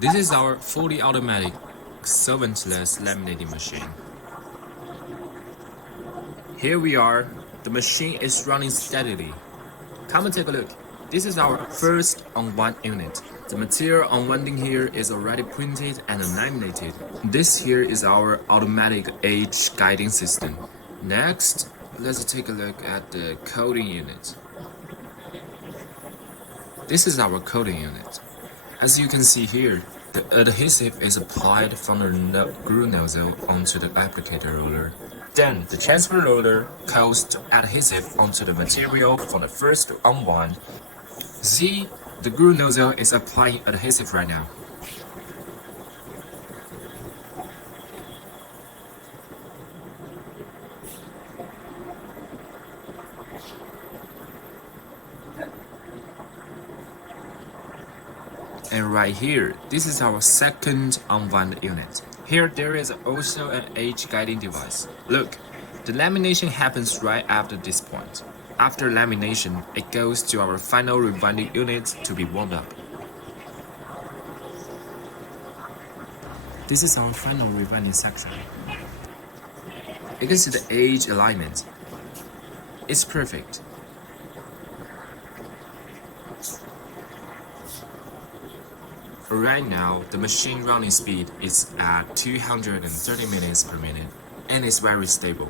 This is our fully automatic solventless laminating machine. Here we are. The machine is running steadily. Come and take a look. This is our first unwind unit. The material unwinding here is already printed and laminated. This here is our automatic age guiding system. Next, let's take a look at the coating unit. This is our coating unit. As you can see here, the adhesive is applied from the glue nozzle onto the applicator roller. Then the transfer roller coats the adhesive onto the material for the first unwind. See, the glue nozzle is applying adhesive right now. And right here, this is our second unwind unit. Here there is also an age guiding device. Look, the lamination happens right after this point. After lamination, it goes to our final rewinding unit to be wound up. This is our final rewinding section. You can see the age alignment. It's perfect. Right now, the machine running speed is at 230 minutes per minute and is very stable.